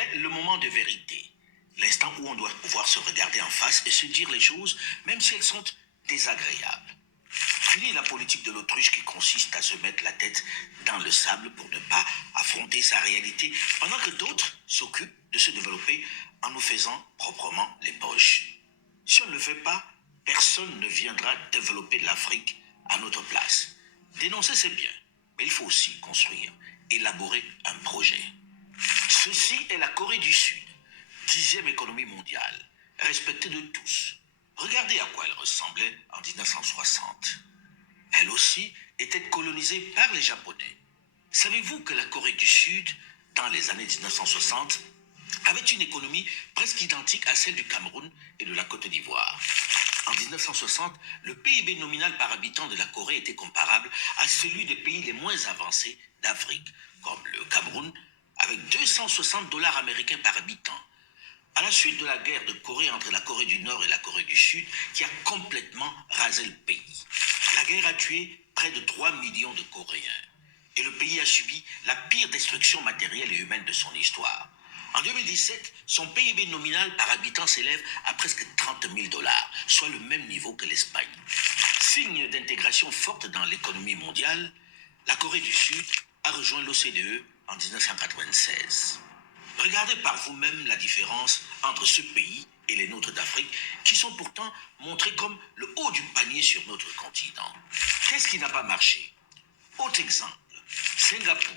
C'est le moment de vérité. L'instant où on doit pouvoir se regarder en face et se dire les choses, même si elles sont désagréables. Fini la politique de l'autruche qui consiste à se mettre la tête dans le sable pour ne pas affronter sa réalité, pendant que d'autres s'occupent de se développer en nous faisant proprement les poches. Si on ne le fait pas, personne ne viendra développer l'Afrique à notre place. Dénoncer, c'est bien, mais il faut aussi construire, élaborer un projet. Ceci est la Corée du Sud, 10e économie mondiale, respectée de tous. Regardez à quoi elle ressemblait en 1960. Elle aussi était colonisée par les Japonais. Savez-vous que la Corée du Sud, dans les années 1960, avait une économie presque identique à celle du Cameroun et de la Côte d'Ivoire? En 1960, le PIB nominal par habitant de la Corée était comparable à celui des pays les moins avancés d'Afrique, comme le Cameroun, avec 260 dollars américains par habitant. À la suite de la guerre de Corée entre la Corée du Nord et la Corée du Sud, qui a complètement rasé le pays, la guerre a tué près de 3 millions de Coréens. Et le pays a subi la pire destruction matérielle et humaine de son histoire. En 2017, son PIB nominal par habitant s'élève à presque 30 000 dollars, soit le même niveau que l'Espagne. Signe d'intégration forte dans l'économie mondiale, la Corée du Sud a rejoint l'OCDE en 1996. Regardez par vous-même la différence entre ce pays et les nôtres d'Afrique, qui sont pourtant montrés comme le haut du panier sur notre continent. Qu'est-ce qui n'a pas marché? Autre exemple, Singapour,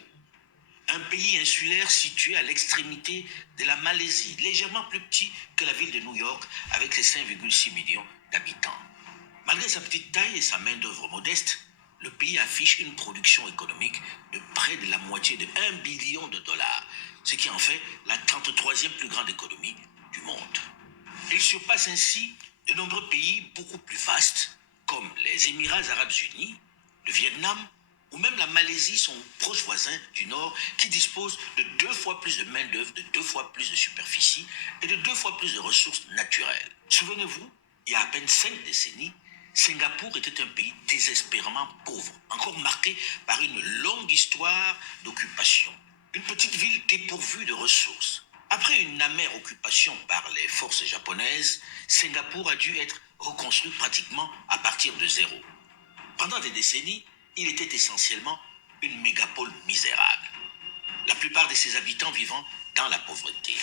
un pays insulaire situé à l'extrémité de la Malaisie, légèrement plus petit que la ville de New York, avec ses 5,6 millions d'habitants. Malgré sa petite taille et sa main-d'œuvre modeste, le pays affiche une production économique de près de la moitié de 1 billion de dollars, ce qui en fait la 33e plus grande économie du monde. Il surpasse ainsi de nombreux pays beaucoup plus vastes, comme les Émirats arabes unis, le Vietnam ou même la Malaisie, son proche voisin du Nord, qui dispose de 2 fois plus de main-d'œuvre, de 2 fois plus de superficie et de 2 fois plus de ressources naturelles. Souvenez-vous, il y a à peine 5 décennies, Singapour était un pays désespérément pauvre, encore marqué par une longue histoire d'occupation. Une petite ville dépourvue de ressources. Après une amère occupation par les forces japonaises, Singapour a dû être reconstruit pratiquement à partir de zéro. Pendant des décennies, il était essentiellement une mégapole misérable. La plupart de ses habitants vivant dans la pauvreté.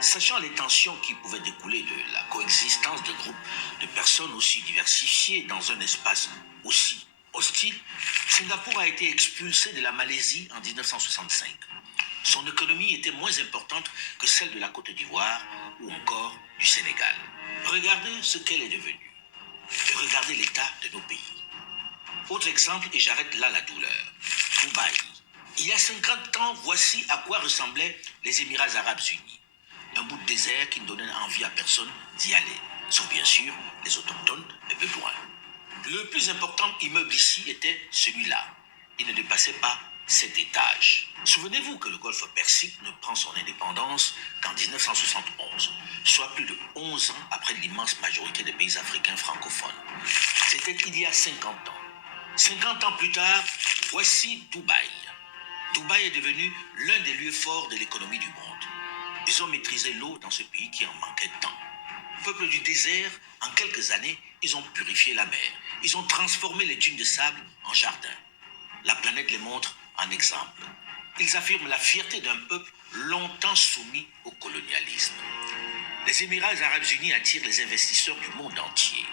Sachant les tensions qui pouvaient découler de la coexistence de groupes de personnes aussi diversifiées dans un espace aussi hostile, Singapour a été expulsé de la Malaisie en 1965. Son économie était moins importante que celle de la Côte d'Ivoire ou encore du Sénégal. Regardez ce qu'elle est devenue et regardez l'état de nos pays. Autre exemple, et j'arrête là la douleur, Dubaï. Il y a 50 ans, voici à quoi ressemblaient les Émirats arabes unis. Un bout de désert qui ne donnait envie à personne d'y aller, sauf bien sûr les autochtones, les bédouins. Le plus important immeuble ici était celui-là. Il ne dépassait pas 7 étages. Souvenez-vous que le golfe Persique ne prend son indépendance qu'en 1971, soit plus de 11 ans après l'immense majorité des pays africains francophones. C'était il y a 50 ans. 50 ans plus tard, voici Dubaï. Dubaï est devenu l'un des lieux forts de l'économie du monde. Ils ont maîtrisé l'eau dans ce pays qui en manquait tant. Peuple du désert, en quelques années, ils ont purifié la mer. Ils ont transformé les dunes de sable en jardins. La planète les montre en exemple. Ils affirment la fierté d'un peuple longtemps soumis au colonialisme. Les Émirats arabes unis attirent les investisseurs du monde entier.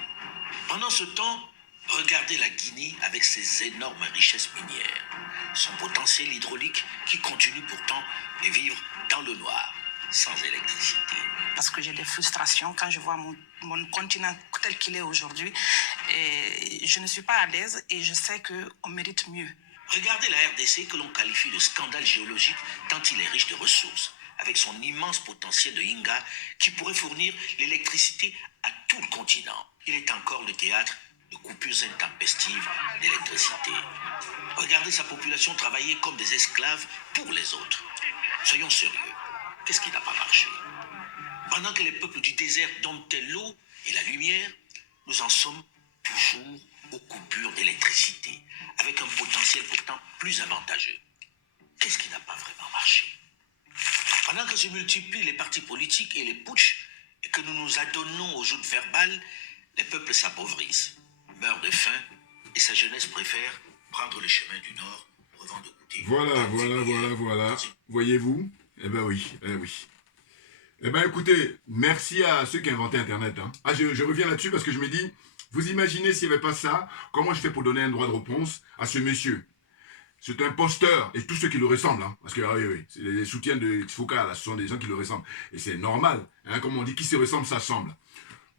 Pendant ce temps, regardez la Guinée avec ses énormes richesses minières, son potentiel hydraulique qui continue pourtant de vivre dans le noir, sans électricité. Parce que j'ai des frustrations quand je vois mon continent tel qu'il est aujourd'hui. Et je ne suis pas à l'aise et je sais qu'on mérite mieux. Regardez la RDC que l'on qualifie de scandale géologique tant il est riche de ressources, avec son immense potentiel de Inga qui pourrait fournir l'électricité à tout le continent. Il est encore le théâtre de coupures intempestives d'électricité. Regardez sa population travailler comme des esclaves pour les autres. Soyons sérieux, qu'est-ce qui n'a pas marché? Pendant que les peuples du désert domptaient l'eau et la lumière, nous en sommes toujours aux coupures d'électricité, avec un potentiel pourtant plus avantageux. Qu'est-ce qui n'a pas vraiment marché? Pendant que que se multiplient les partis politiques et les putschs et que nous nous adonnons aux joutes verbales, les peuples s'appauvrissent, meurent de faim et sa jeunesse préfère prendre le chemin du Nord, revend de goûter. Voilà. Voyez-vous? Eh ben oui, oui. Eh ben écoutez, merci à ceux qui ont inventé Internet. Hein. Ah, je reviens là-dessus parce que je me dis, vous imaginez s'il n'y avait pas ça, comment je fais pour donner un droit de réponse à ce monsieur? C'est un imposteur, et tous ceux qui le ressemblent, hein, parce que oui, c'est les soutiens de Foucault, là, ce sont des gens qui le ressemblent. Et c'est normal, hein, comme on dit, qui se ressemble, s'assemble.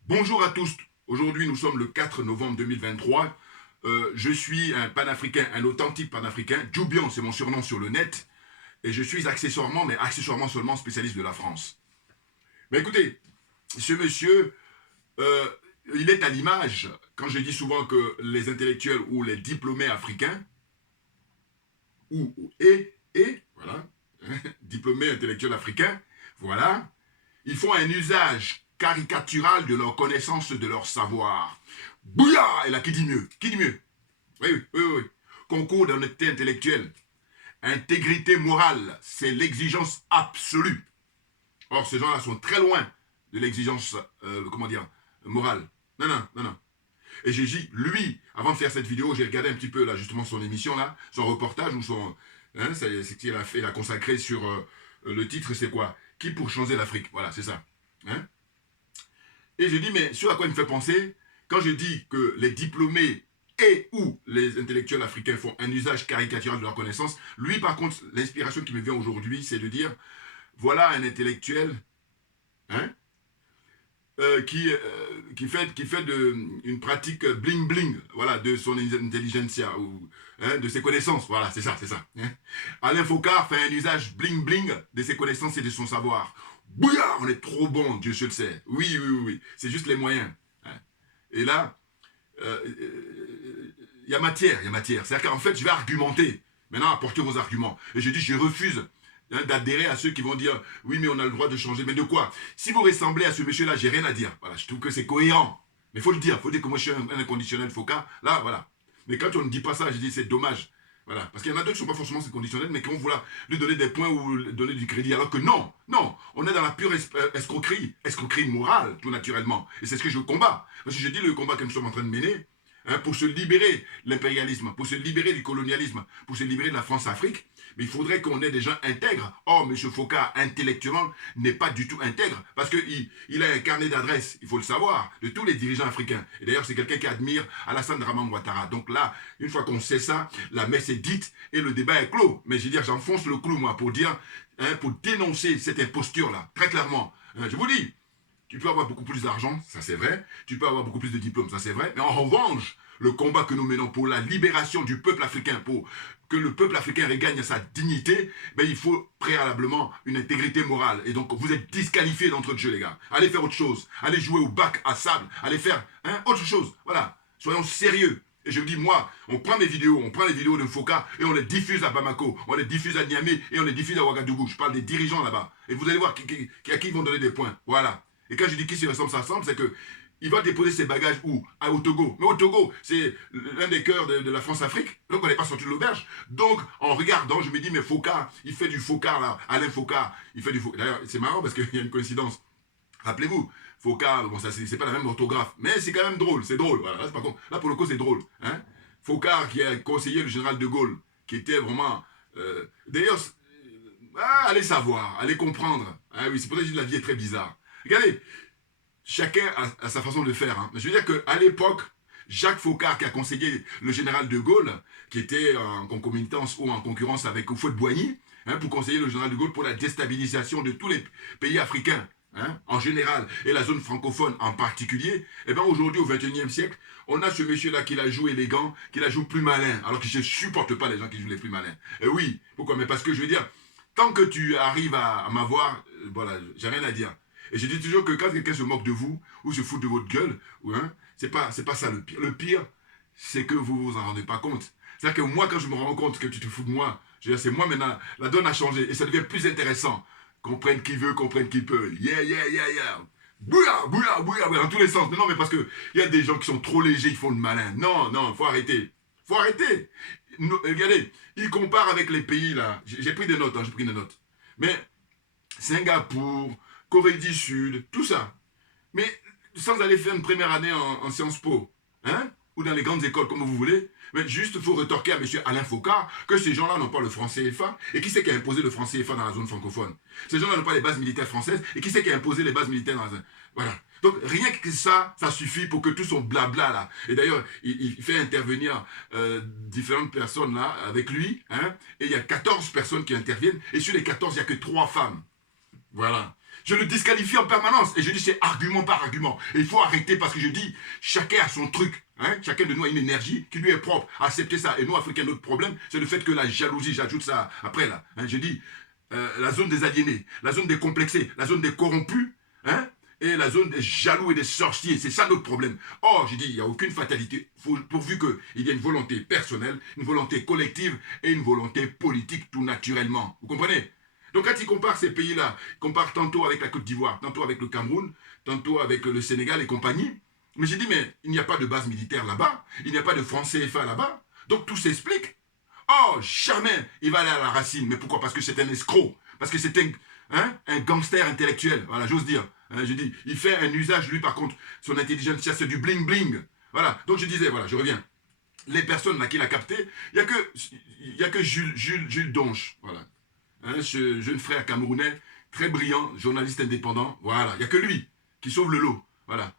Bonjour à tous, aujourd'hui nous sommes le 4 novembre 2023, je suis un panafricain, un authentique panafricain, Djoubian, c'est mon surnom sur le net, et je suis accessoirement seulement spécialiste de la France. Mais écoutez, ce monsieur, il est à l'image, quand je dis souvent que les intellectuels ou les diplômés africains, voilà, diplômés intellectuels africains, voilà, ils font un usage caricatural de leur connaissance, de leur savoir. Bouya! Et là, qui dit mieux? Qui dit mieux? Oui. Concours d'honnêteté intellectuelle. Intégrité morale, c'est l'exigence absolue. Or, ces gens-là sont très loin de l'exigence, morale. Non. Et j'ai dit, lui, avant de faire cette vidéo, j'ai regardé un petit peu là, justement son émission, là, son reportage, ou son... Hein, c'est ce qu'il a fait, il a consacré sur... le titre, c'est quoi? Qui pour changer l'Afrique? Voilà, c'est ça. Hein? Et j'ai dit, mais sur à quoi il me fait penser, quand je dis que les diplômés et ou les intellectuels africains font un usage caricatural de leur connaissance, lui, par contre, l'inspiration qui me vient aujourd'hui, c'est de dire, voilà un intellectuel, hein, qui fait une pratique bling-bling, voilà, de son intelligentsia, ou hein, de ses connaissances, voilà, c'est ça. Hein. Alain Focard fait un usage bling-bling de ses connaissances et de son savoir. Bouillard, on est trop bon, Dieu seul sait. Oui, c'est juste les moyens. Hein. Et là, il y a matière. C'est-à-dire qu'en fait, je vais argumenter. Maintenant, apportez vos arguments. Et je dis, je refuse d'adhérer à ceux qui vont dire oui mais on a le droit de changer, mais de quoi? Si vous ressemblez à ce monsieur là, j'ai rien à dire, voilà, je trouve que c'est cohérent, mais il faut le dire que moi je suis un inconditionnel Foucault, là voilà, mais quand on ne dit pas ça, je dis c'est dommage, voilà, parce qu'il y en a d'autres qui ne sont pas forcément conditionnels, mais qui vont vouloir lui donner des points ou lui donner du crédit, alors que non, on est dans la pure escroquerie morale, tout naturellement, et c'est ce que je combats, parce que je dis le combat que nous sommes en train de mener, hein, pour se libérer de l'impérialisme, pour se libérer du colonialisme, pour se libérer de la France-Afrique. Mais il faudrait qu'on ait des gens intègres. Or, M. Foucault, intellectuellement, n'est pas du tout intègre. Parce qu'il a un carnet d'adresses, il faut le savoir, de tous les dirigeants africains. Et d'ailleurs, c'est quelqu'un qui admire Alassane Dramane Ouattara. Donc là, une fois qu'on sait ça, la messe est dite et le débat est clos. Mais je veux dire, j'enfonce le clou, moi, pour dire, hein, pour dénoncer cette imposture-là, très clairement. Je vous dis, tu peux avoir beaucoup plus d'argent, ça c'est vrai. Tu peux avoir beaucoup plus de diplômes, ça c'est vrai. Mais en revanche, le combat que nous menons pour la libération du peuple africain, pour que le peuple africain regagne sa dignité, ben, il faut préalablement une intégrité morale. Et donc, vous êtes disqualifiés d'entre de jeu, les gars. Allez faire autre chose. Allez jouer au bac à sable. Allez faire autre chose. Voilà. Soyons sérieux. Et je vous dis, moi, on prend mes vidéos, on prend les vidéos de Foucault et on les diffuse à Bamako, on les diffuse à Niamey et on les diffuse à Ouagadougou. Je parle des dirigeants là-bas. Et vous allez voir à qui ils vont donner des points. Voilà. Et quand je dis qui se ressemble, ça ressemble, c'est que il va déposer ses bagages où? Au Togo. Mais au Togo, c'est l'un des cœurs de la France-Afrique. Donc, on n'est pas sorti de l'auberge. Donc, en regardant, je me dis, mais Foucault, il fait du Foucault, là. Alain Foucault, il fait du Foucault. D'ailleurs, c'est marrant parce qu'il y a une coïncidence. Rappelez-vous, Foucault, bon, ça, c'est pas la même orthographe. Mais c'est quand même drôle. C'est drôle. Voilà. Là, pour le coup, c'est drôle. Hein? Foucault, qui a conseillé le général de Gaulle, qui était vraiment... D'ailleurs, allez savoir, allez comprendre. Ah oui, c'est pour ça que je dis que la vie est très bizarre. Regardez, chacun a sa façon de faire. Hein. Je veux dire qu'à l'époque, Jacques Faucard, qui a conseillé le général de Gaulle, qui était en concomitance ou en concurrence avec Houphouët-Boigny, hein, pour conseiller le général de Gaulle pour la déstabilisation de tous les pays africains, hein, en général, et la zone francophone en particulier, et bien aujourd'hui, au XXIe siècle, on a ce monsieur-là qui la joue élégant, qui la joue plus malin, alors que je ne supporte pas les gens qui jouent les plus malins. Et oui, pourquoi? Mais parce que je veux dire, tant que tu arrives à m'avoir, voilà, j'ai rien à dire. Et je dis toujours que quand quelqu'un se moque de vous, ou se fout de votre gueule, hein, c'est pas ça le pire. Le pire, c'est que vous vous en rendez pas compte. C'est-à-dire que moi, quand je me rends compte que tu te fous de moi, je veux dire, c'est moi maintenant, la donne a changé, et ça devient plus intéressant. Qu'on prenne qui veut, qu'on prenne qui peut. Yeah. Bouya, dans tous les sens. Mais non, mais parce que il y a des gens qui sont trop légers, ils font le malin. Non, faut arrêter. Regardez, ils comparent avec les pays, là. J'ai pris des notes, Mais Singapour, Corée du Sud, tout ça. Mais sans aller faire une première année en Sciences Po, hein, ou dans les grandes écoles, comme vous voulez, mais juste, il faut retorquer à M. Alain Foucault que ces gens-là n'ont pas le franc CFA, et qui c'est qui a imposé le franc CFA dans la zone francophone? Ces gens-là n'ont pas les bases militaires françaises, et qui c'est qui a imposé les bases militaires dans la zone? Voilà. Donc, rien que ça suffit pour que tout son blabla, là. Et d'ailleurs, il fait intervenir différentes personnes, là, avec lui, hein, et il y a 14 personnes qui interviennent, et sur les 14, il n'y a que 3 femmes. Voilà. Je le disqualifie en permanence. Et je dis c'est argument par argument. Et il faut arrêter parce que je dis chacun a son truc. Hein? Chacun de nous a une énergie qui lui est propre. Accepter ça. Et nous, Africains, notre problème, c'est le fait que la jalousie, j'ajoute ça après là. Hein? Je dis la zone des aliénés, la zone des complexés, la zone des corrompus, hein? Et la zone des jaloux et des sorciers. C'est ça notre problème. Or, j'ai dit, il n'y a aucune fatalité pourvu qu'il y ait une volonté personnelle, une volonté collective et une volonté politique tout naturellement. Vous comprenez? Donc quand il compare ces pays-là, il compare tantôt avec la Côte d'Ivoire, tantôt avec le Cameroun, tantôt avec le Sénégal et compagnie. Mais j'ai dit, mais il n'y a pas de base militaire là-bas, il n'y a pas de franc CFA là-bas, donc tout s'explique. Oh, jamais il va aller à la racine. Mais pourquoi? Parce que c'est un escroc, parce que c'est un gangster intellectuel, voilà, j'ose dire. Je dis, il fait un usage, lui par contre, son intelligence, c'est du bling-bling. Voilà, donc je disais, voilà, je reviens. Les personnes là qui l'a capté, il n'y a que Jules Donche, voilà. Ce jeune frère camerounais, très brillant, journaliste indépendant, voilà, il n'y a que lui qui sauve le lot, voilà.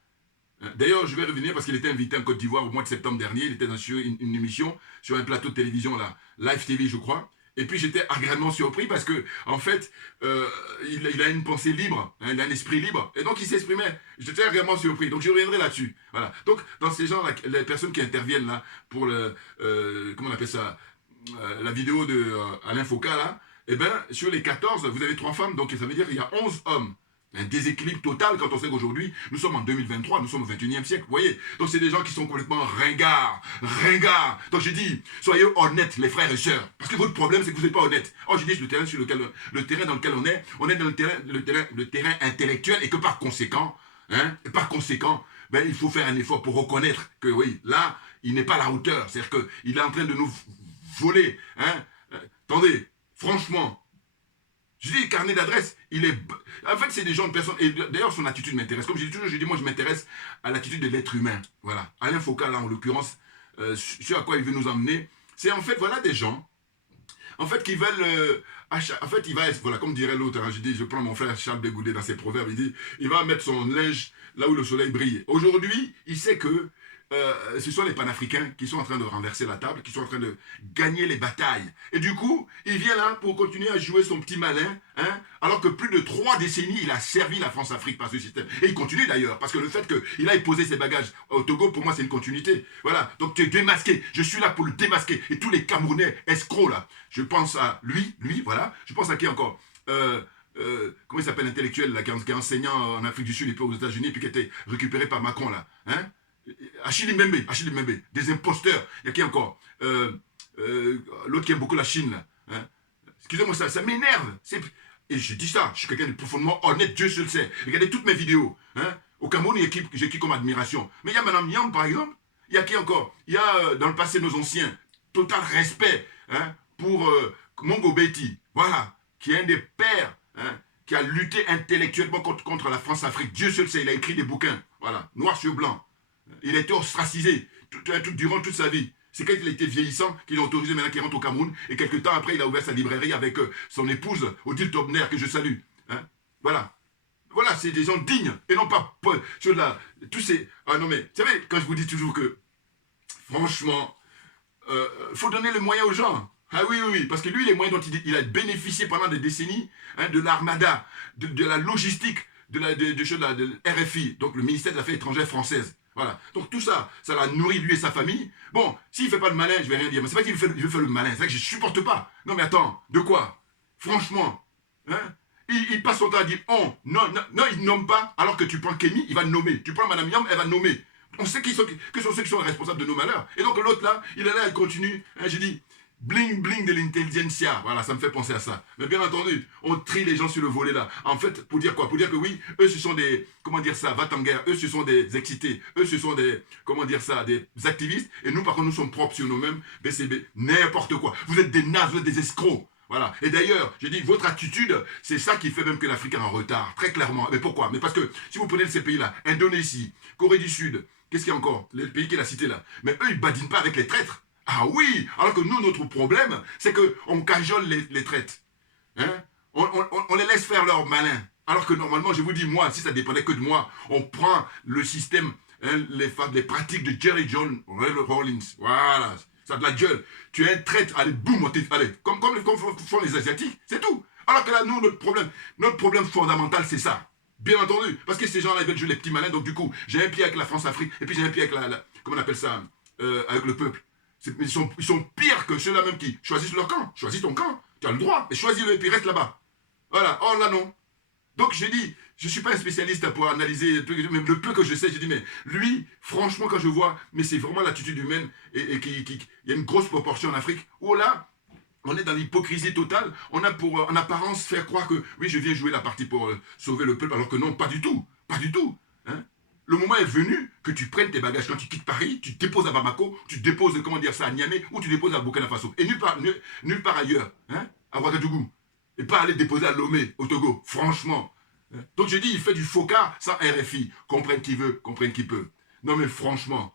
D'ailleurs, je vais revenir parce qu'il était invité en Côte d'Ivoire au mois de septembre dernier, il était dans une émission sur un plateau de télévision, là, Live TV, je crois, et puis j'étais agréablement surpris parce que, en fait, il a une pensée libre, hein, il a un esprit libre, et donc il s'exprimait, j'étais agréablement surpris, donc je reviendrai là-dessus, voilà. Donc, dans ces gens-là, les personnes qui interviennent là, pour le, comment on appelle ça, la vidéo de Alain Foucault, là, eh bien, sur les 14, vous avez 3 femmes, donc ça veut dire qu'il y a 11 hommes. Un déséquilibre total quand on sait qu'aujourd'hui, nous sommes en 2023, nous sommes au 21e siècle, vous voyez. Donc c'est des gens qui sont complètement ringards. Donc j'ai dit, soyez honnêtes les frères et sœurs. Parce que votre problème, c'est que vous n'êtes pas honnêtes. Oh, j'ai dit, le terrain dans lequel on est dans le terrain intellectuel et que par conséquent, ben, il faut faire un effort pour reconnaître que oui, là, il n'est pas à la hauteur. C'est-à-dire qu'il est en train de nous voler. Hein. Attendez. Franchement, je dis carnet d'adresse, il est... En fait, c'est des gens de personnes... Et d'ailleurs, son attitude m'intéresse. Comme je dis toujours, moi, je m'intéresse à l'attitude de l'être humain. Voilà. Alain Foucault, là, en l'occurrence, ce à quoi il veut nous emmener, c'est en fait, voilà, des gens, en fait, qui veulent... en fait, il va... Voilà, comme dirait l'autre, hein, je prends mon frère Charles Bégoulé dans ses proverbes, il dit, il va mettre son linge là où le soleil brille. Aujourd'hui, il sait que ce sont les panafricains qui sont en train de renverser la table, qui sont en train de gagner les batailles. Et du coup, il vient là pour continuer à jouer son petit malin, hein, alors que plus de 3 décennies, il a servi la France-Afrique par ce système. Et il continue d'ailleurs, parce que le fait qu'il aille poser ses bagages au Togo, pour moi, c'est une continuité. Voilà, donc tu es démasqué, je suis là pour le démasquer. Et tous les Camerounais escrocs, là, je pense à lui, voilà, je pense à qui encore comment il s'appelle l'intellectuel, là, qui est enseignant en Afrique du Sud et puis aux États-Unis, puis qui a été récupéré par Macron, là, hein. Achille Mbembe, des imposteurs. Il y a qui encore l'autre qui aime beaucoup la Chine, là. Hein? Excusez-moi, ça m'énerve. Et je dis ça, je suis quelqu'un de profondément honnête, Dieu seul sait. Regardez toutes mes vidéos. Hein? Au Cameroun, j'ai qui comme admiration. Mais il y a Mme Nyam, par exemple. Il y a qui encore? Il y a dans le passé nos anciens. Total respect, hein, pour Mongo Betty. Voilà, qui est un des pères, hein, qui a lutté intellectuellement contre la France-Afrique. Dieu seul sait, il a écrit des bouquins. Voilà, noir sur blanc. Il a été ostracisé durant toute sa vie. C'est quand il a été vieillissant qu'il a autorisé maintenant qu'il rentre au Cameroun. Et quelques temps après, il a ouvert sa librairie avec son épouse, Odile Tobner, que je salue. Hein? Voilà. Voilà, c'est des gens dignes. Et non pas sur tous ces... Ah non mais, vous savez, quand je vous dis toujours que, franchement, faut donner les moyens aux gens. Ah oui, parce que lui, les moyens dont il a bénéficié pendant des décennies, hein, de l'armada, de la logistique, de RFI, donc le ministère des Affaires étrangères françaises. Voilà. Donc tout ça, ça l'a nourri lui et sa famille. Bon, s'il ne fait pas le malin, je vais rien dire. Mais c'est pas qu'il veut faire le malin, c'est vrai que je ne supporte pas. Non mais attends, de quoi? Franchement, hein? Il passe son temps à dire on. Non, il ne nomme pas. Alors que tu prends Kémy, il va nommer. Tu prends Madame Yam, elle va nommer. On sait que sont ceux qui sont responsables de nos malheurs. Et donc l'autre là, il est là, il continue. Hein, j'ai dit, bling bling de l'intelligentsia. Voilà, ça me fait penser à ça. Mais bien entendu, on trie les gens sur le volet là. En fait, pour dire quoi? Pour dire que oui, eux ce sont des, comment dire ça, va-t-en-guerre. Eux ce sont des excités. Eux ce sont des, comment dire ça, des activistes. Et nous par contre, nous sommes propres sur nous-mêmes. BCB, n'importe quoi. Vous êtes des nazes, vous êtes des escrocs. Voilà. Et d'ailleurs, j'ai dit, votre attitude, c'est ça qui fait même que l'Afrique est en retard, très clairement. Mais pourquoi? Mais parce que si vous prenez ces pays-là, Indonésie, Corée du Sud, qu'est-ce qu'il y a encore? Les pays qu'il a cités là. Mais eux, ils badinent pas avec les traîtres. Ah oui! Alors que nous, notre problème, c'est qu'on cajole les traîtres. Hein? On les laisse faire leur malin. Alors que normalement, je vous dis, moi, si ça dépendait que de moi, on prend le système, hein, les pratiques de Jerry John Rawlings. Voilà. Ça a de la gueule. Tu es un traître, allez, boum, allez, comme font les Asiatiques, c'est tout. Alors que là, nous, notre problème fondamental, c'est ça. Bien entendu. Parce que ces gens-là, ils veulent jouer les petits malins, donc du coup, j'ai un pied avec la France-Afrique, et puis j'ai un pied avec comment on appelle ça, avec le peuple. Ils sont pires que ceux-là même qui choisissent leur camp. Choisis ton camp, tu as le droit, mais choisis-le et puis reste là-bas. Voilà, oh là non. Donc j'ai dit, je ne suis pas un spécialiste pour analyser, mais le peu que je sais, j'ai dit, mais lui, franchement, quand je vois, mais c'est vraiment l'attitude humaine, et il y a une grosse proportion en Afrique, où là, on est dans l'hypocrisie totale, on a pour, en apparence, faire croire que, oui, je viens jouer la partie pour sauver le peuple, alors que non, pas du tout, pas du tout. Hein. Le moment est venu que tu prennes tes bagages, quand tu quittes Paris, tu te déposes à Bamako, tu te déposes, comment dire ça, à Niamey, ou tu déposes à Burkina Faso, et nulle part ailleurs, hein, à Ouagadougou. Et pas aller déposer à Lomé, au Togo, franchement. Donc je dis, il fait du foca sans RFI. Comprenne qui veut, comprenne qui peut. Non mais franchement.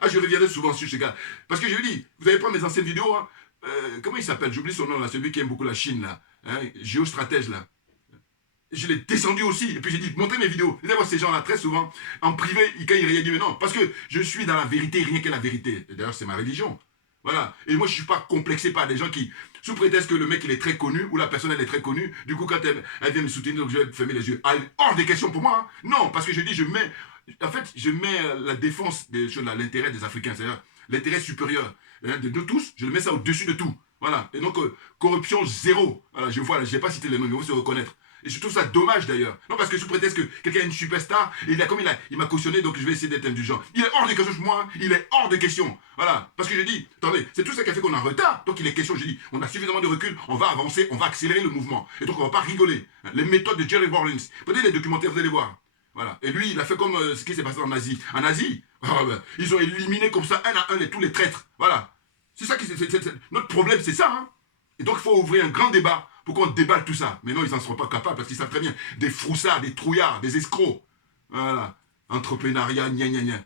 Ah, je reviendrai souvent sur ce gars. Parce que je lui dis, vous allez prendre mes anciennes vidéos, hein, comment il s'appelle? J'oublie son nom là, celui qui aime beaucoup la Chine là. Hein, géostratège là. Je l'ai descendu aussi. Et puis j'ai dit, montrez mes vidéos. Vous allez voir ces gens-là, très souvent, en privé, quand ils réagissent, mais non, parce que je suis dans la vérité, rien que la vérité. D'ailleurs, c'est ma religion. Voilà. Et moi, je ne suis pas complexé par des gens qui, sous prétexte que le mec, il est très connu, ou la personne, elle est très connue, du coup, quand elle vient me soutenir, donc je vais fermer les yeux. Ah, hors des questions pour moi. Hein. Non, parce que je dis, je mets la défense des choses, l'intérêt des Africains, c'est-à-dire l'intérêt supérieur hein, de tous, je le mets ça au-dessus de tout. Voilà. Et donc, corruption zéro. Voilà, je vois, je n'ai pas cité les noms, mais il faut se reconnaître. Et je trouve ça dommage d'ailleurs. Non, parce que sous prétexte que quelqu'un est une superstar, et il m'a cautionné, donc je vais essayer d'être indulgent. Il est hors de question pour moi, hein. Il est hors de question. Voilà. Parce que je dis, attendez, c'est tout ça qui a fait qu'on est en retard. Donc il est question, je dis, on a suffisamment de recul, on va avancer, on va accélérer le mouvement. Et donc on va pas rigoler. Les méthodes de Jerry Rawlings. Prenez les documentaires, vous allez voir. Voilà. Et lui, il a fait comme ce qui s'est passé en Asie. En Asie, ils ont éliminé comme ça, un à un, tous les traîtres. Voilà. C'est ça qui notre problème, c'est ça. Hein. Et donc il faut ouvrir un grand débat. Pour qu'on déballe tout ça. Mais non, ils n'en seront pas capables parce qu'ils savent très bien. Des froussards, des trouillards, des escrocs. Voilà. Entrepreneuriat, gna gna gna.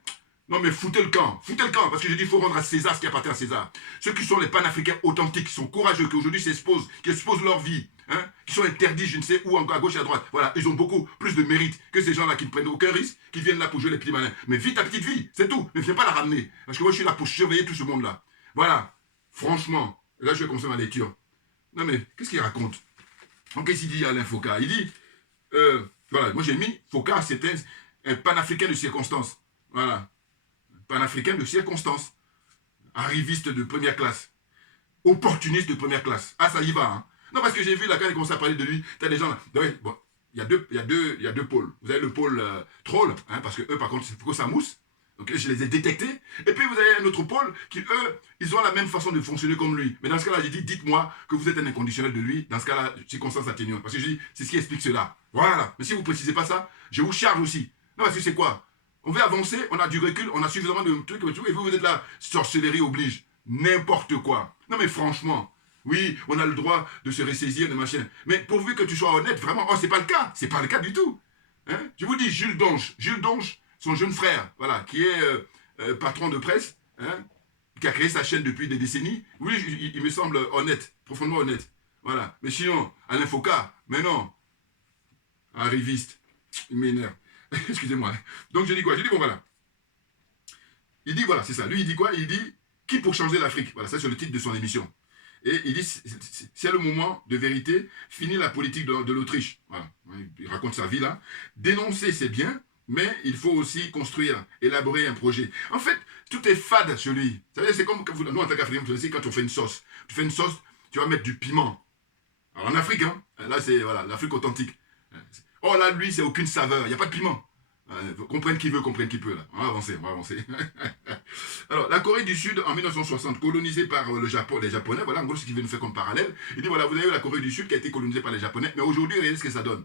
Non mais foutez le camp. Foutez le camp. Parce que je dis, il faut rendre à César ce qui appartient à César. Ceux qui sont les panafricains authentiques, qui sont courageux, qui aujourd'hui s'exposent, qui exposent leur vie, hein, qui sont interdits, je ne sais où, encore à gauche et à droite. Voilà. Ils ont beaucoup plus de mérite que ces gens-là qui ne prennent aucun risque, qui viennent là pour jouer les petits malins. Mais vis ta petite vie, c'est tout. Ne viens pas la ramener. Parce que moi, je suis là pour surveiller tout ce monde-là. Voilà. Franchement. Là, je vais commencer ma lecture. Non mais, qu'est-ce qu'il raconte? Donc, qu'est-ce qu'il dit Alain Foka? Il dit, voilà, moi j'ai mis, Foka, c'était un panafricain de circonstance. Voilà. Panafricain de circonstance. Arriviste de première classe. Opportuniste de première classe. Ah, ça y va, hein. Non, parce que j'ai vu là, quand il commence à parler de lui, t'as des gens là. Ouais, bon, il y a deux pôles. Vous avez le pôle troll, hein, parce que eux, par contre, c'est pour que ça mousse. Donc je les ai détectés. Et puis vous avez un autre pôle qui, eux, ils ont la même façon de fonctionner comme lui. Mais dans ce cas-là, j'ai dit, dites-moi que vous êtes un inconditionnel de lui. Dans ce cas-là, circonstance atténuante. Parce que je dis, c'est ce qui explique cela. Voilà. Mais si vous ne précisez pas ça, je vous charge aussi. Non, parce que c'est quoi? On veut avancer, on a du recul, on a suffisamment de trucs, et vous êtes là, sorcellerie oblige. N'importe quoi. Non mais franchement, oui, on a le droit de se ressaisir de machin. Mais pourvu que tu sois honnête, vraiment, oh, c'est pas le cas. C'est pas le cas du tout. Hein? Je vous dis, Jules Donche, son jeune frère, voilà, qui est patron de presse, hein, qui a créé sa chaîne depuis des décennies, oui, il me semble honnête, profondément honnête. Voilà. Mais sinon, Alain Foka, mais non. Arriviste, il m'énerve. Excusez-moi. Donc je dis quoi? Je dis bon voilà. Il dit voilà, c'est ça. Lui il dit quoi? Il dit qui pour changer l'Afrique? Voilà, ça c'est le titre de son émission. Et il dit c'est le moment de vérité, finir la politique de l'Autriche. Voilà. Il raconte sa vie là. Dénoncer c'est bien. Mais il faut aussi construire, élaborer un projet. En fait, tout est fade chez lui. C'est comme nous, en tant qu'Africains, quand on fait une sauce. Tu fais une sauce, tu vas mettre du piment. Alors en Afrique, hein, là c'est voilà, l'Afrique authentique. Oh là, lui, c'est aucune saveur, il n'y a pas de piment. Comprenne qui veut, comprenne qui peut. Là. On va avancer. Alors, la Corée du Sud, en 1960, colonisée par le Japon, les Japonais, voilà en gros ce qu'il veut nous faire comme parallèle. Il dit, voilà, vous avez eu la Corée du Sud qui a été colonisée par les Japonais, mais aujourd'hui, regardez ce que ça donne.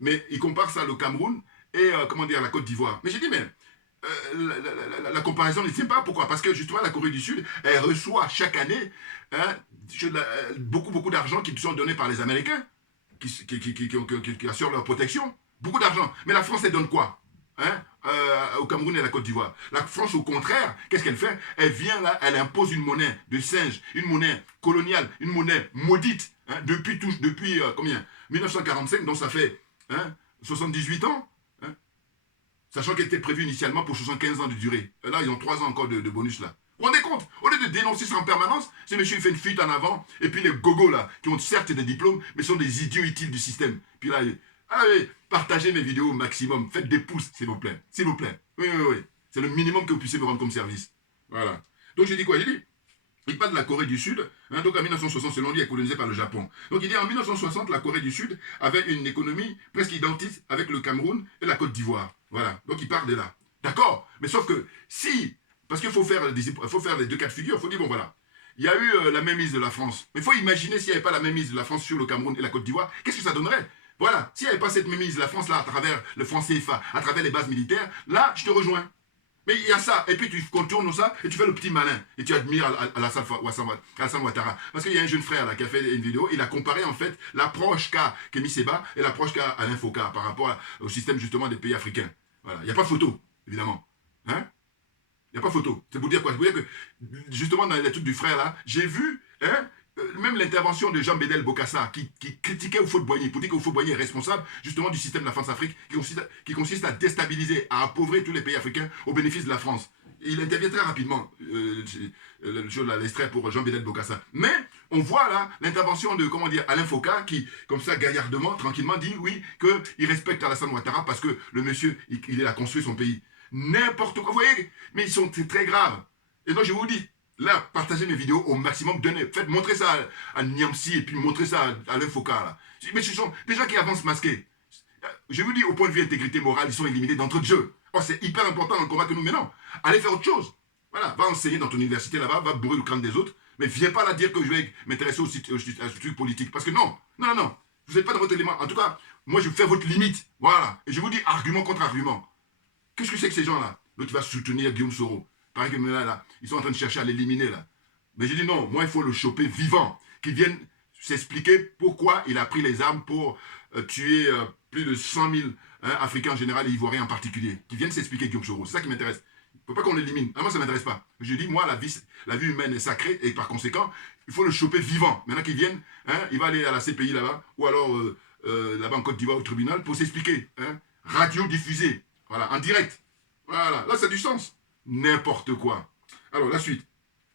Mais il compare ça au Cameroun, et comment dire, la Côte d'Ivoire. Mais j'ai dit, mais la comparaison ne tient pas. Pourquoi? Parce que justement, la Corée du Sud, elle reçoit chaque année hein, beaucoup d'argent qui sont donnés par les Américains, qui assurent leur protection. Beaucoup d'argent. Mais la France, elle donne quoi hein, au Cameroun et à la Côte d'Ivoire? La France, au contraire, qu'est-ce qu'elle fait? Elle vient là, elle impose une monnaie de singe, une monnaie coloniale, une monnaie maudite, hein, depuis combien 1945, donc ça fait 78 ans. Sachant qu'elle était prévue initialement pour 75 ans de durée. Là, ils ont 3 ans encore de bonus là. Vous vous rendez compte? Au lieu de dénoncer ça en permanence, ce monsieur il fait une fuite en avant, et puis les gogos là, qui ont certes des diplômes, mais sont des idiots utiles du système. Puis là, allez, partagez mes vidéos au maximum, faites des pouces, s'il vous plaît. S'il vous plaît. Oui. C'est le minimum que vous puissiez me rendre comme service. Voilà. Donc j'ai dit quoi? J'ai dit, il parle de la Corée du Sud, hein, donc en 1960, selon lui, elle est colonisée par le Japon. Donc il dit en 1960, la Corée du Sud avait une économie presque identique avec le Cameroun et la Côte d'Ivoire. Voilà, donc il part de là. D'accord? Mais sauf que si, parce qu'il faut faire les deux cas de figure, il faut dire, bon voilà, il y a eu la mainmise de la France. Mais il faut imaginer s'il n'y avait pas la mainmise de la France sur le Cameroun et la Côte d'Ivoire, qu'est-ce que ça donnerait? Voilà, s'il n'y avait pas cette mainmise de la France là, à travers le franc CFA, à travers les bases militaires, là, je te rejoins. Mais il y a ça, et puis tu contournes ça, et tu fais le petit malin, et tu admires Alassane Ouattara. Parce qu'il y a un jeune frère là qui a fait une vidéo, il a comparé en fait l'approche qu'a Kémy Séba et l'approche qu'a Alain Foucault par rapport au système justement des pays africains. Voilà. Il n'y a pas photo, évidemment. Hein? Il n'y a pas photo. C'est pour dire quoi? C'est pour dire que, justement, dans l'étude du frère, là, j'ai vu, même l'intervention de Jean Bédel Bokassa, qui critiquait Houphouët-Boigny, pour dire que Houphouët-Boigny est responsable, justement, du système de la France-Afrique, qui consiste à déstabiliser, à appauvrir tous les pays africains au bénéfice de la France. Il intervient très rapidement, l'extrait pour Jean Bédel Bokassa. Mais, on voit là l'intervention de, Alain Foucault, qui, comme ça, gaillardement, tranquillement, dit, oui, qu'il respecte Alassane Ouattara parce que le monsieur, il a construit son pays. N'importe quoi, vous voyez, mais c'est très grave. Et donc, je vous dis, là, partagez mes vidéos au maximum, montrer ça à Niamsi et puis montrer ça à Alain Foucault, là. Mais ce sont des gens qui avancent masqués. Je vous dis, au point de vue intégrité morale, ils sont éliminés d'entrée de jeu. Oh, c'est hyper important dans le combat que nous menons. Allez faire autre chose. Voilà, va enseigner dans ton université là-bas, va bourrer le crâne des autres, mais viens pas là dire que je vais m'intéresser au truc politique. Parce que non, vous n'êtes pas dans votre élément. En tout cas, moi je vais faire votre limite. Voilà. Et je vous dis argument contre argument. Qu'est-ce que c'est que ces gens-là? L'autre va soutenir Guillaume Soro. Pareil que là, ils sont en train de chercher à l'éliminer là. Mais j'ai dit non, moi il faut le choper vivant, qu'il vienne s'expliquer pourquoi il a pris les armes pour tuer plus de 100 000 Africains en général et Ivoiriens en particulier. Qu'il vienne s'expliquer Guillaume Soro. C'est ça qui m'intéresse. Il ne faut pas qu'on l'élimine. Moi, ça ne m'intéresse pas. Je dis, moi, la vie humaine est sacrée et par conséquent, il faut le choper vivant. Maintenant qu'il vienne, il va aller à la CPI là-bas ou alors là-bas en Côte d'Ivoire au tribunal pour s'expliquer. Radio diffusée. Voilà, en direct. Voilà, là, ça a du sens. N'importe quoi. Alors, la suite.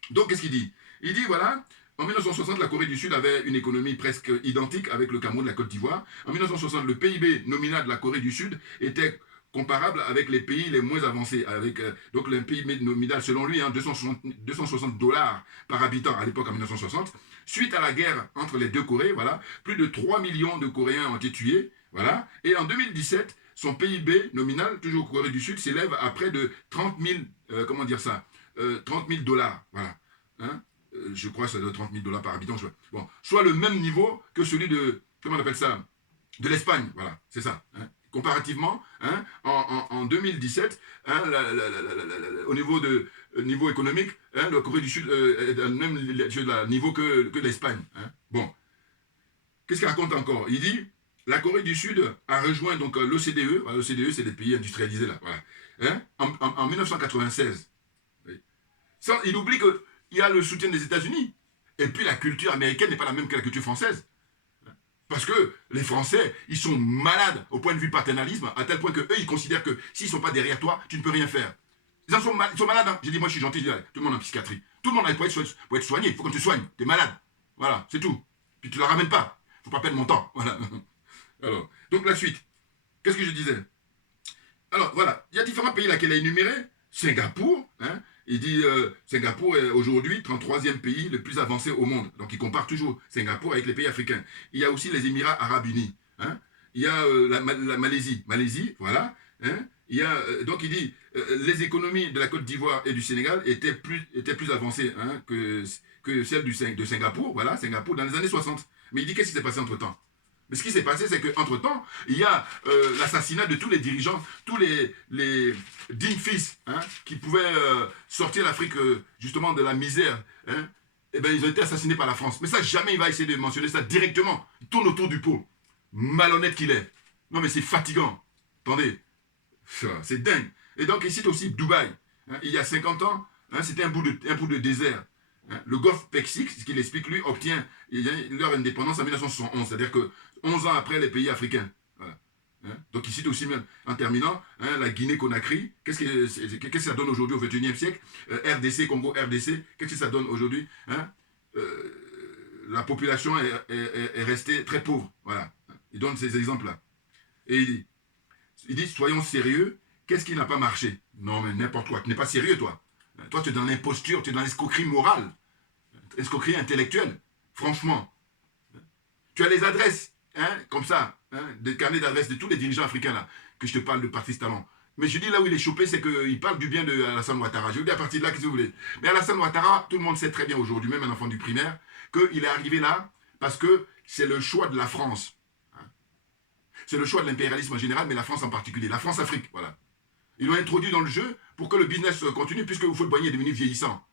Donc, qu'est-ce qu'il dit? Il dit, voilà, en 1960, la Corée du Sud avait une économie presque identique avec le Cameroun et la Côte d'Ivoire. En 1960, le PIB nominal de la Corée du Sud était comparable avec les pays les moins avancés. Avec donc le PIB nominal, selon lui, 260 $ par habitant à l'époque en 1960. Suite à la guerre entre les deux Corées, voilà, plus de 3 millions de Coréens ont été tués. Voilà. Et en 2017, son PIB nominal, toujours Corée du Sud, s'élève à près de 30 000, 30 000 $. Voilà. Je crois que ça doit être 30 000 $ par habitant. Bon, soit le même niveau que celui de, comment on appelle ça, de l'Espagne. Voilà, c'est ça. Comparativement, en 2017, au niveau économique, la Corée du Sud est au même niveau que l'Espagne. Bon, qu'est-ce qu'il raconte encore? Il dit, la Corée du Sud a rejoint donc l'OCDE. L'OCDE, c'est des pays industrialisés là. Voilà. En 1996. Oui. Il oublie qu'il y a le soutien des États-Unis. Et puis la culture américaine n'est pas la même que la culture française. Parce que les Français, ils sont malades au point de vue paternalisme, à tel point qu'eux, ils considèrent que s'ils ne sont pas derrière toi, tu ne peux rien faire. Ils sont malades. Hein. J'ai dit, moi je suis gentil, tout le monde en psychiatrie. Tout le monde pour être soigné, il faut qu'on te soigne. Tu es malade. Voilà, c'est tout. Puis tu ne la ramènes pas. Il ne faut pas perdre mon temps. Voilà. Alors, donc la suite. Qu'est-ce que je disais? Alors, voilà. Il y a différents pays là qu'elle a énumérés. Singapour, il dit Singapour est aujourd'hui 33e pays le plus avancé au monde. Donc il compare toujours Singapour avec les pays africains. Il y a aussi les Émirats Arabes Unis. Il y a la Malaisie. Voilà. Il y a, donc il dit les économies de la Côte d'Ivoire et du Sénégal étaient plus avancées que celles de Singapour. Voilà, Singapour dans les années 60. Mais il dit qu'est-ce qui s'est passé entre-temps? Mais ce qui s'est passé, c'est qu'entre-temps, il y a l'assassinat de tous les dirigeants, tous les dignes fils hein, qui pouvaient sortir l'Afrique justement de la misère. Hein, eh bien, ils ont été assassinés par la France. Mais ça, jamais il va essayer de mentionner ça directement. Il tourne autour du pot. Malhonnête qu'il est. Non, mais c'est fatigant. Attendez. C'est dingue. Et donc, il cite aussi Dubaï. Hein, il y a 50 ans, hein, c'était un bout de désert. Hein, le golfe Persique, ce qu'il explique, lui, obtient leur indépendance en 1971. C'est-à-dire que 11 ans après les pays africains. Voilà. Hein, donc, il cite aussi, même, en terminant, hein, la Guinée-Conakry. Qu'est-ce que ça donne aujourd'hui au XXIe siècle RDC, Congo-RDC, qu'est-ce que ça donne aujourd'hui hein la population est restée très pauvre. Voilà. Il donne ces exemples-là. Et il dit, soyons sérieux, qu'est-ce qui n'a pas marché? Non, mais n'importe quoi. Tu n'es pas sérieux, toi. Toi, tu es dans l'imposture, tu es dans l'escroquerie morale, escroquerie intellectuelle. Franchement. Tu as les adresses, hein, comme ça, hein, des carnets d'adresses de tous les dirigeants africains, là, que je te parle de Patrice Talon. Mais je dis là où il est chopé, c'est qu'il parle du bien de Alassane Ouattara. Je vous dis à partir de là, qu'est-ce que vous voulez. Mais Alassane Ouattara, tout le monde sait très bien aujourd'hui, même un enfant du primaire, qu'il est arrivé là parce que c'est le choix de la France. Hein. C'est le choix de l'impérialisme en général, mais la France en particulier. La France-Afrique, voilà. Ils l'ont introduit dans le jeu pour que le business continue, puisque Houphouët-Boigny est devenu vieillissant.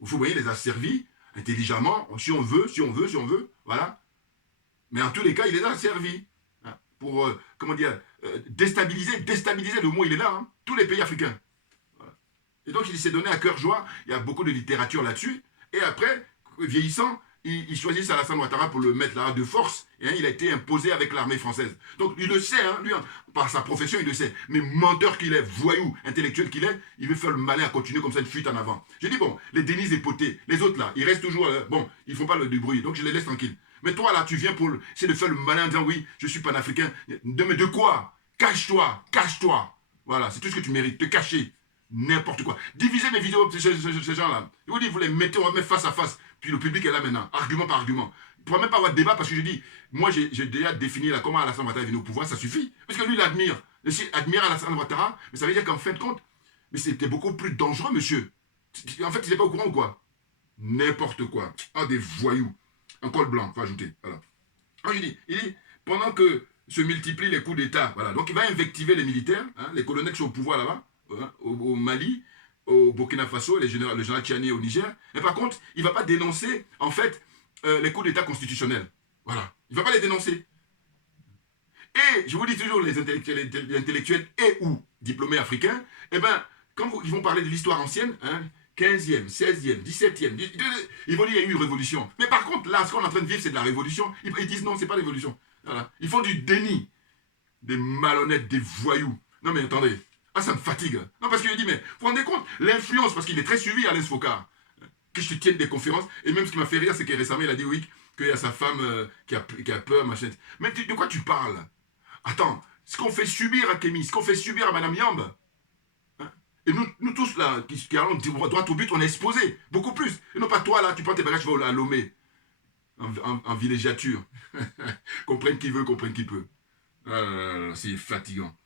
Houphouët-Boigny les a servis intelligemment, si on veut, voilà. Mais en tous les cas, il les a servis. Hein, pour, comment dire, déstabiliser, le mot il est là, hein, tous les pays africains. Voilà. Et donc il s'est donné à cœur joie, il y a beaucoup de littérature là-dessus, et après, vieillissant, il choisit Alassane Ouattara pour le mettre là de force, et hein, il a été imposé avec l'armée française. Donc il le sait, hein, lui, par sa profession, il le sait, mais menteur qu'il est, voyou, intellectuel qu'il est, il veut faire le malin à continuer comme ça, une fuite en avant. J'ai dit, bon, les Denis et Poté, les autres là, ils restent toujours, bon, ils font pas du bruit, donc je les laisse tranquilles. Mais toi là, tu viens pour essayer de faire le malin en disant, oui, je suis panafricain, mais de quoi? Cache-toi, cache-toi. Voilà, c'est tout ce que tu mérites, te cacher. N'importe quoi. Divisez mes vidéos, ces gens-là. Je vous dis, vous les mettez, on va mettre face à face. Puis le public est là maintenant, argument par argument. Il ne pourra même pas avoir de débat parce que je dis, moi j'ai déjà défini là, comment Alassane Ouattara est venu au pouvoir, ça suffit. Parce que lui, il admire. Il admire Alassane Ouattara, mais ça veut dire qu'en fin de compte, mais c'était beaucoup plus dangereux, monsieur. En fait, il n'est pas au courant ou quoi? N'importe quoi. Ah, des voyous. Un col blanc, faut ajouter. Voilà. Alors, il dit, pendant que se multiplient les coups d'État, voilà. Donc il va invectiver les militaires, hein, les colonels qui sont au pouvoir là-bas, hein, au Mali, au Burkina Faso, le général Tchiani au Niger. Mais par contre, il ne va pas dénoncer, en fait, les coups d'État constitutionnels. Voilà. Il ne va pas les dénoncer. Et, je vous dis toujours, les intellectuels et ou diplômés africains, eh bien, quand ils vont parler de l'histoire ancienne, hein, 15e, 16e, 17e, ils vont dire qu'il y a eu une révolution. Mais par contre, là, ce qu'on est en train de vivre, c'est de la révolution. Ils disent non, c'est pas l'évolution. Voilà. Ils font du déni. Des malhonnêtes, des voyous. Non mais attendez, ah ça me fatigue. Non parce qu'il dit, mais vous vous rendez compte, l'influence, parce qu'il est très suivi, Alain Sfocard, que je te tienne des conférences, et même ce qui m'a fait rire, c'est que récemment, il a dit oui, qu'il y a sa femme qui a peur, machin. Mais de quoi tu parles? Attends, ce qu'on fait subir à Kémy, ce qu'on fait subir à Madame Yamb, hein, et nous tous là, qui allons droit au but, on est exposés, beaucoup plus. Et non pas toi là, tu prends tes bagages, tu vas à Lomé, en villégiature. Comprenne qui veut, comprenne qui peut. C'est fatigant.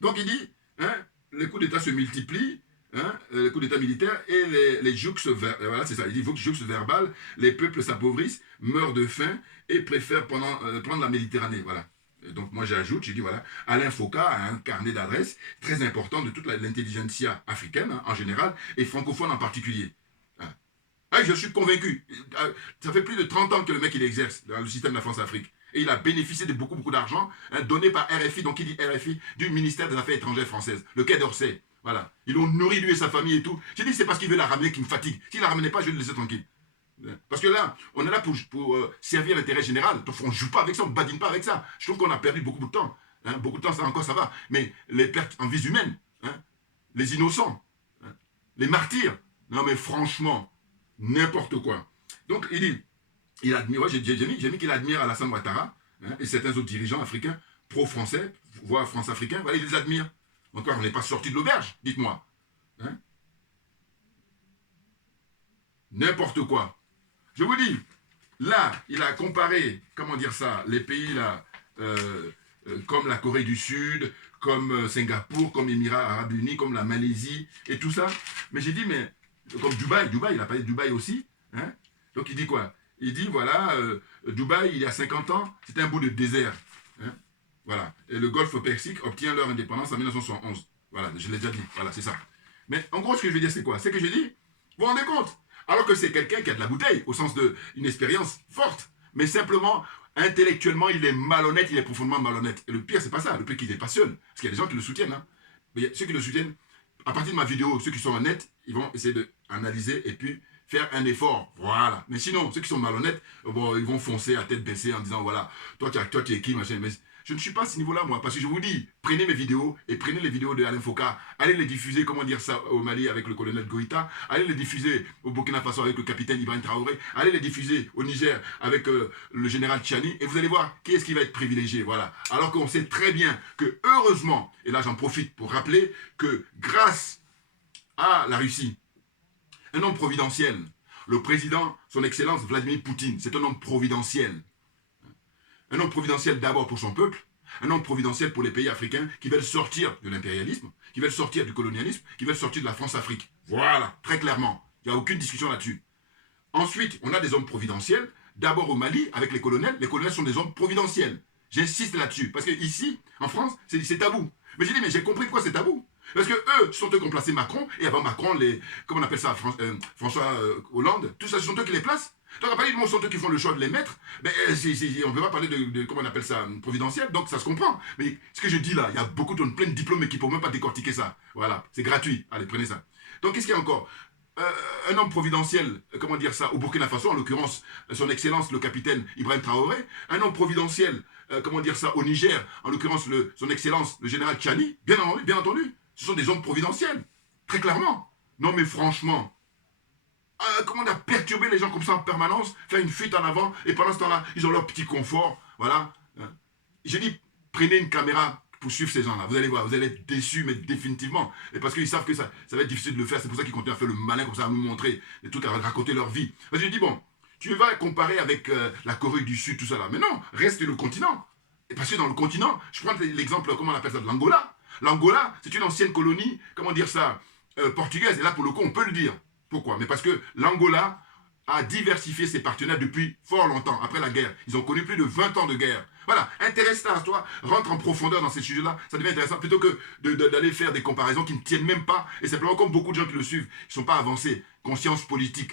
Donc il dit, hein, les coups d'État se multiplient, hein, les coups d'État militaires et les jouxtes verbales, voilà, c'est ça, il dit jouxtes verbales, les peuples s'appauvrissent, meurent de faim et préfèrent prendre la Méditerranée, voilà. Et donc moi j'ajoute, j'ai dit voilà, Alain Foucault a un carnet d'adresses très important de toute l'intelligentsia africaine hein, en général et francophone en particulier. Hein. Ah, je suis convaincu, ça fait plus de 30 ans que le mec il exerce dans le système de la France-Afrique. Et il a bénéficié de beaucoup d'argent hein, donné par RFI, donc il dit RFI, du ministère des Affaires étrangères françaises, le Quai d'Orsay. Voilà. Ils l'ont nourri lui et sa famille et tout. J'ai dit c'est parce qu'il veut la ramener qui me fatigue. S'il la ramenait pas, je vais le laisser tranquille. Parce que là, on est là pour servir l'intérêt général. Donc on ne joue pas avec ça, on ne badine pas avec ça. Je trouve qu'on a perdu beaucoup de temps. Hein. Beaucoup de temps, ça encore, ça va. Mais les pertes en vies humaines, hein, les innocents, hein, les martyrs, non mais franchement, n'importe quoi. Donc il dit, il admire, ouais, j'ai mis qu'il admire Alassane Ouattara hein, et certains autres dirigeants africains, pro-français, voire france-africains, voilà, il les admire. Encore, on n'est pas sorti de l'auberge, dites-moi. Hein. N'importe quoi. Je vous dis, là, il a comparé, comment dire ça, les pays là, comme la Corée du Sud, comme Singapour, comme Émirats Arabes Unis, comme la Malaisie, et tout ça. Mais j'ai dit, mais, comme Dubaï, il a parlé de Dubaï aussi. Hein. Donc il dit quoi? Il dit, voilà, Dubaï, il y a 50 ans, c'était un bout de désert. Hein. Voilà. Et le Golfe Persique obtient leur indépendance en 1971. Voilà, je l'ai déjà dit. Voilà, c'est ça. Mais en gros, ce que je veux dire, c'est quoi? C'est que je dis, vous vous rendez compte? Alors que c'est quelqu'un qui a de la bouteille, au sens d'une expérience forte. Mais simplement, intellectuellement, il est malhonnête, il est profondément malhonnête. Et le pire, c'est pas ça. Le pire, qu'il les passionne. Parce qu'il y a des gens qui le soutiennent. Hein. Mais ceux qui le soutiennent, à partir de ma vidéo, ceux qui sont honnêtes, ils vont essayer d'analyser et puis faire un effort. Voilà. Mais sinon, ceux qui sont malhonnêtes, bon, ils vont foncer à tête baissée en disant, voilà, toi, tu es qui, machin. Mais je ne suis pas à ce niveau-là, moi. Parce que je vous dis, prenez mes vidéos et prenez les vidéos de Alain Foucault. Allez les diffuser, comment dire ça, au Mali avec le colonel Goïta. Allez les diffuser au Burkina Faso avec le capitaine Ibrahim Traoré. Allez les diffuser au Niger avec le général Tchani. Et vous allez voir qui est-ce qui va être privilégié. Voilà. Alors qu'on sait très bien que, heureusement, et là j'en profite pour rappeler que grâce à la Russie, un homme providentiel, le président, son excellence Vladimir Poutine, c'est un homme providentiel. Un homme providentiel d'abord pour son peuple, un homme providentiel pour les pays africains qui veulent sortir de l'impérialisme, qui veulent sortir du colonialisme, qui veulent sortir de la France-Afrique. Voilà, très clairement. Il n'y a aucune discussion là-dessus. Ensuite, on a des hommes providentiels. D'abord au Mali, avec les colonels sont des hommes providentiels. J'insiste là-dessus, parce que ici, en France, c'est tabou. Mais j'ai dit, mais j'ai compris pourquoi c'est tabou. Parce que eux, ce sont eux qui ont placé Macron, et avant Macron, comment on appelle ça, François Hollande, tout ça, ce sont eux qui les placent. Donc, à partir du moment où ce sont eux qui font le choix de les mettre, ben, on ne peut pas parler de, comment on appelle ça, providentiel, donc ça se comprend. Mais ce que je dis là, il y a beaucoup de plein de diplômés qui ne peuvent même pas décortiquer ça. Voilà, c'est gratuit. Allez, prenez ça. Donc, qu'est-ce qu'il y a encore? Un homme providentiel, comment dire ça, au Burkina Faso, en l'occurrence, son excellence, le capitaine Ibrahim Traoré. Un homme providentiel, comment dire ça, au Niger, en l'occurrence, son excellence, le général Tchani. Bien entendu, ce sont des hommes providentiels, très clairement. Non mais franchement, comment on a perturbé les gens comme ça en permanence, faire une fuite en avant, et pendant ce temps-là, ils ont leur petit confort, voilà. J'ai dit, prenez une caméra pour suivre ces gens-là. Vous allez voir, vous allez être déçus, mais définitivement. Et parce qu'ils savent que ça va être difficile de le faire, c'est pour ça qu'ils continuent à faire le malin comme ça, à nous montrer des trucs, à raconter leur vie. Parce que je dis, bon, tu vas comparer avec la Corée du Sud, tout ça là. Mais non, reste le continent. Et parce que dans le continent, je prends l'exemple, comment on appelle ça, de l'Angola. L'Angola, c'est une ancienne colonie, comment dire ça, portugaise. Et là, pour le coup, on peut le dire. Pourquoi? Mais parce que l'Angola a diversifié ses partenaires depuis fort longtemps, après la guerre. Ils ont connu plus de 20 ans de guerre. Voilà, intéresse-toi à toi, rentre en profondeur dans ces sujets-là, ça devient intéressant, plutôt que d'aller faire des comparaisons qui ne tiennent même pas, et simplement comme beaucoup de gens qui le suivent, ils ne sont pas avancés. Conscience politique.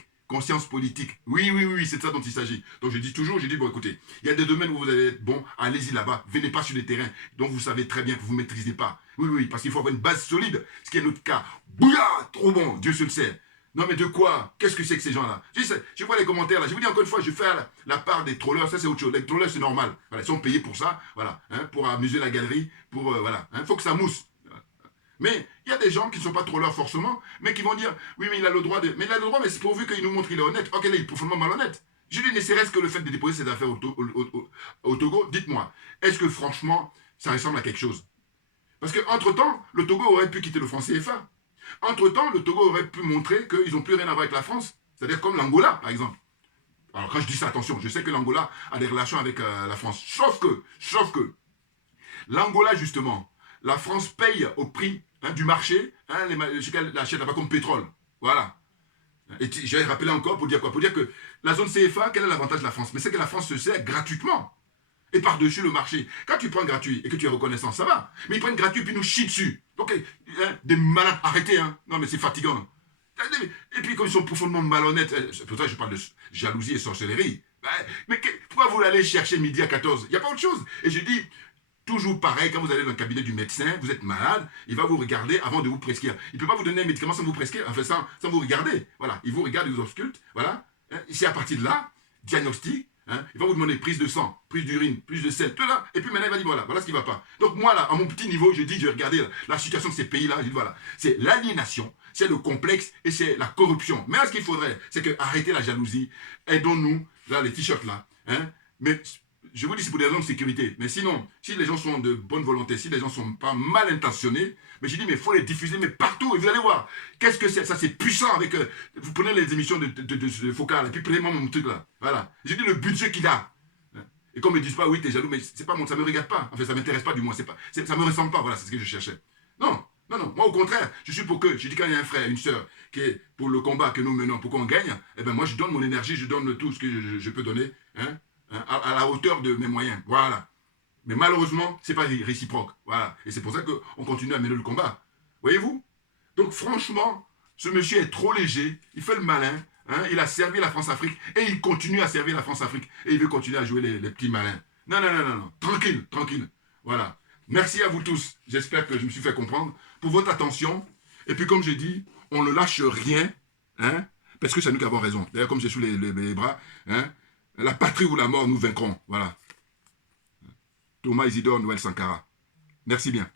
Oui, c'est de ça dont il s'agit. Donc je dis toujours, bon écoutez, il y a des domaines où vous allez être bon, allez-y là-bas, venez pas sur les terrains dont vous savez très bien que vous ne maîtrisez pas. Oui, parce qu'il faut avoir une base solide, ce qui est notre cas. Bouya, trop bon, Dieu se le sait. Non mais de quoi? Qu'est-ce que c'est que ces gens-là? Je vois les commentaires là, je vous dis encore une fois, je fais la part des trollers, ça c'est autre chose. Les trollers c'est normal, voilà, ils sont payés pour ça, voilà, hein, pour amuser la galerie, pour, voilà, faut que ça mousse. Mais il y a des gens qui ne sont pas trollers forcément, mais qui vont dire, oui mais il a le droit de... Mais il a le droit, mais c'est pourvu qu'il nous montre qu'il est honnête. Ok, là il est profondément malhonnête. Je dis, ne serait-ce que le fait de déposer ses affaires au Togo, dites-moi, est-ce que franchement, ça ressemble à quelque chose? Parce qu'entre-temps, le Togo aurait pu quitter le franc CFA. Entre-temps, le Togo aurait pu montrer qu'ils n'ont plus rien à voir avec la France. C'est-à-dire comme l'Angola, par exemple. Alors quand je dis ça, attention, je sais que l'Angola a des relations avec la France. Sauf que, l'Angola, justement, la France paye au prix du marché ce qu'elle achète là-bas comme pétrole. Voilà. Et je vais rappeler encore pour dire quoi? Pour dire que la zone CFA, quel est l'avantage de la France? Mais c'est que la France se sert gratuitement. Et par-dessus le marché. Quand tu prends gratuit et que tu es reconnaissant, ça va. Mais ils prennent gratuit et puis ils nous chient dessus. Donc, des malades, arrêtez, hein. Non, mais c'est fatigant. Et puis, comme ils sont profondément malhonnêtes, c'est pour ça que je parle de jalousie et sorcellerie. Mais pourquoi vous allez chercher midi à 14? Il n'y a pas autre chose. Et je dis, toujours pareil, quand vous allez dans le cabinet du médecin, vous êtes malade, il va vous regarder avant de vous prescrire. Il ne peut pas vous donner un médicament sans vous prescrire, enfin sans vous regarder. Voilà, il vous regarde, il vous ausculte, voilà. Et c'est à partir de là, diagnostic, il va vous demander prise de sang, prise d'urine, prise de sel, tout là. Et puis maintenant, il va dire, voilà ce qui ne va pas. Donc moi, là, à mon petit niveau, je dis, je vais regarder la situation de ces pays-là, je dis, voilà, c'est l'aliénation, c'est le complexe et c'est la corruption. Mais là, ce qu'il faudrait, c'est que arrêtez la jalousie, aidons-nous, là, les t-shirts là, mais je vous dis, c'est pour des raisons de sécurité. Mais sinon, si les gens sont de bonne volonté, si les gens ne sont pas mal intentionnés, mais je dis, mais il faut les diffuser, mais partout. Et vous allez voir, qu'est-ce que c'est? Ça, c'est puissant avec... vous prenez les émissions de Foucault, et puis prenez-moi mon truc là. Voilà. Je dis le budget qu'il a. Et qu'on ne me dise pas, oui, t'es jaloux, mais c'est pas ça ne me regarde pas. Enfin, ça ne m'intéresse pas du moins. Ça ne me ressemble pas. Voilà, c'est ce que je cherchais. Non. Non, non, moi au contraire, je suis pour que, je dis quand il y a un frère, une sœur, qui est pour le combat que nous menons, pour qu'on gagne, eh bien moi je donne mon énergie, je donne tout ce que je peux donner, hein, à la hauteur de mes moyens. Voilà. Mais malheureusement, ce n'est pas réciproque. Voilà. Et c'est pour ça qu'on continue à mener le combat. Voyez-vous? Donc franchement, ce monsieur est trop léger, il fait le malin, hein, il a servi la France-Afrique et il continue à servir la France-Afrique. Et il veut continuer à jouer les petits malins. Non, non, non, non, non. Tranquille, tranquille. Voilà. Merci à vous tous. J'espère que je me suis fait comprendre pour votre attention. Et puis comme j'ai dit, on ne lâche rien, hein, parce que c'est nous qui avons raison. D'ailleurs, comme j'ai sous les bras, hein, la patrie ou la mort, nous vaincrons. Voilà. Thomas Isidore Noël Sankara. Merci bien.